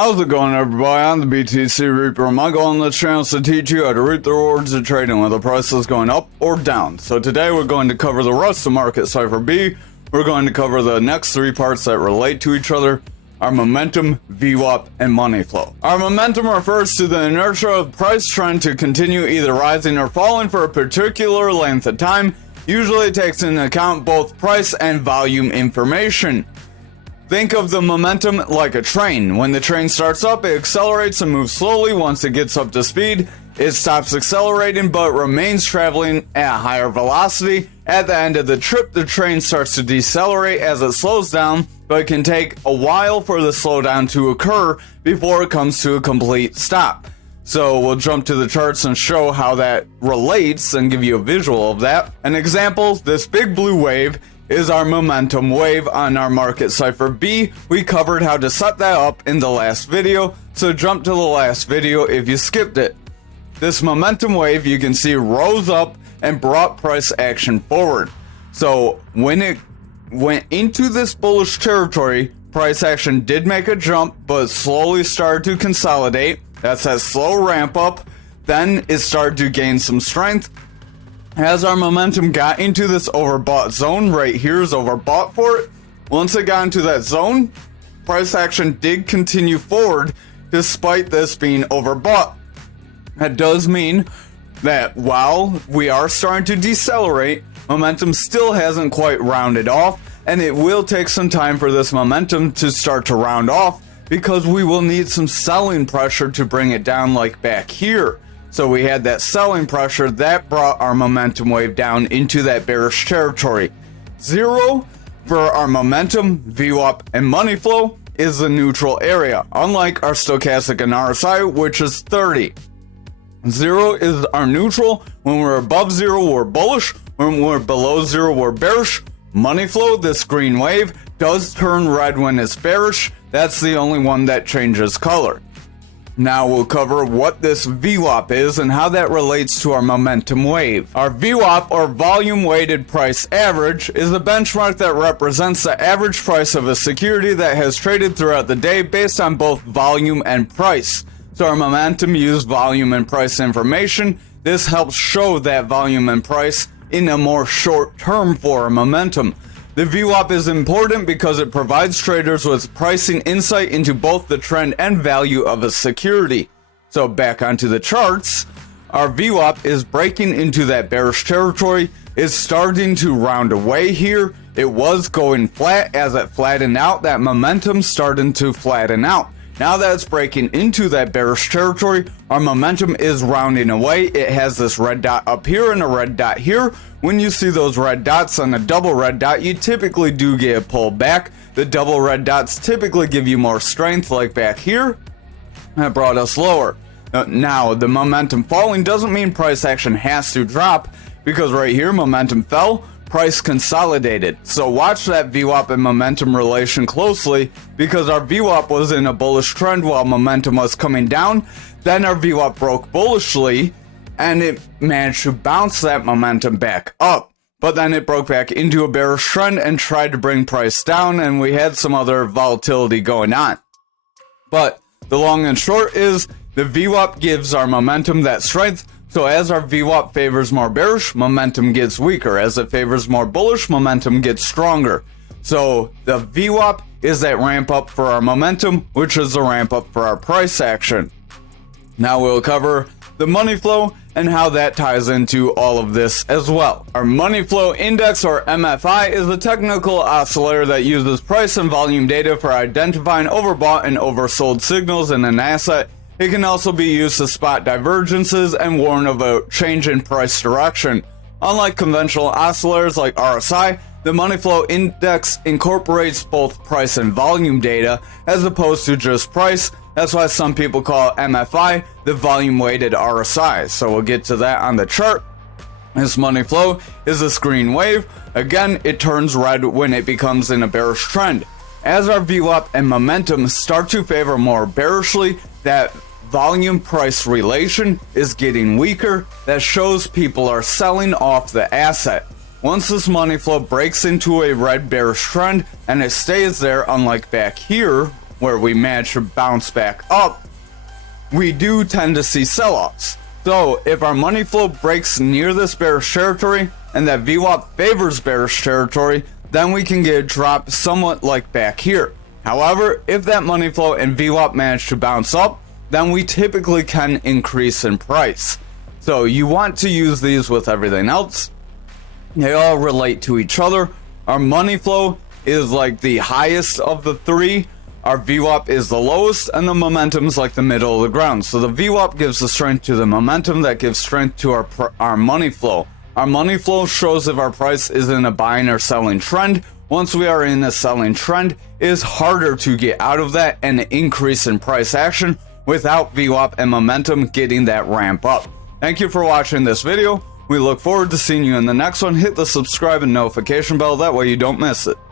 How's it going, everybody? I'm the BTC Reaper. My goal on this channel is to teach you how to reap the rewards of trading whether price is going up or down. So today we're going to cover the rest of Market Cipher B. We're going to cover the next three parts that relate to each other: our momentum, VWAP, and money flow. Our momentum refers to the inertia of price trend to continue either rising or falling for a particular length of time. Usually it takes into account both price and volume information. Think of the momentum like a train. When the train starts up, it accelerates and moves slowly. Once it gets up to speed, it stops accelerating but remains traveling at a higher velocity. At the end of the trip, the train starts to decelerate as it slows down, but it can take a while for the slowdown to occur before it comes to a complete stop. So we'll jump to the charts and show how that relates and give you a visual of that. An example, this big blue wave is our momentum wave on our Market Cipher B. We covered how to set that up in the last video, so jump to the last video if you skipped it. This momentum wave, you can see, rose up and brought price action forward. So when it went into this bullish territory, price action did make a jump, but slowly started to consolidate. That's that slow ramp up. Then it started to gain some strength. As our momentum got into this overbought zone, right here is overbought for it. Once it got into that zone, price action did continue forward despite this being overbought. That does mean that while we are starting to decelerate, momentum still hasn't quite rounded off, and it will take some time for this momentum to start to round off because we will need some selling pressure to bring it down, like back here. So we had that selling pressure that brought our momentum wave down into that bearish territory. 0 for our momentum, VWAP, and money flow is the neutral area, unlike our stochastic and RSI, which is 30. 0 is our neutral. When we're above 0, we're bullish. When we're below 0, we're bearish. Money flow, this green wave, does turn red when it's bearish. That's the only one that changes color. Now we'll cover what this VWAP is and how that relates to our momentum wave. Our VWAP, or volume weighted price average, is a benchmark that represents the average price of a security that has traded throughout the day based on both volume and price. So our momentum used volume and price information. This helps show that volume and price in a more short term for our momentum. The VWAP is important because it provides traders with pricing insight into both the trend and value of a security. So back onto the charts, our VWAP is breaking into that bearish territory. It's starting to round away here. It was going flat. As it flattened out, that momentum started to flatten out. Now that it's breaking into that bearish territory, our momentum is rounding away. It has this red dot up here and a red dot here. When you see those red dots on a double red dot, you typically do get a pull back. The double red dots typically give you more strength, like back here. That brought us lower. Now, the momentum falling doesn't mean price action has to drop, because right here, momentum fell. Price consolidated. So watch that VWAP and momentum relation closely, because our VWAP was in a bullish trend while momentum was coming down. Then our VWAP broke bullishly and it managed to bounce that momentum back up. But then it broke back into a bearish trend and tried to bring price down, and we had some other volatility going on. But the long and short is the VWAP gives our momentum that strength. So as our VWAP favors more bearish, momentum gets weaker. As it favors more bullish, momentum gets stronger. So the VWAP is that ramp up for our momentum, which is the ramp up for our price action. Now we'll cover the money flow and how that ties into all of this as well. Our money flow index, or MFI, is a technical oscillator that uses price and volume data for identifying overbought and oversold signals in an asset. It can also be used to spot divergences and warn of a change in price direction. Unlike conventional oscillators like RSI, the money flow index incorporates both price and volume data as opposed to just price. That's why some people call MFI the volume weighted RSI. So we'll get to that on the chart. This money flow is this green wave. Again, it turns red when it becomes in a bearish trend. As our VWAP and momentum start to favor more bearishly, that volume price relation is getting weaker. That shows people are selling off the asset. Once this money flow breaks into a red bearish trend and it stays there, unlike back here where we manage to bounce back up, we do tend to see sell-offs. So if our money flow breaks near this bearish territory and that VWAP favors bearish territory, then we can get a drop somewhat like back here. However, if that money flow and VWAP manage to bounce up, then we typically can increase in price. So you want to use these with everything else. They all relate to each other. Our money flow is like the highest of the three. Our VWAP is the lowest, and the momentum is like the middle of the ground. So the VWAP gives the strength to the momentum that gives strength to our money flow. Our money flow shows if our price is in a buying or selling trend. Once we are in a selling trend, it is harder to get out of that and increase in price action without VWAP and momentum getting that ramp up. Thank you for watching this video. We look forward to seeing you in the next one. Hit the subscribe and notification bell, that way you don't miss it.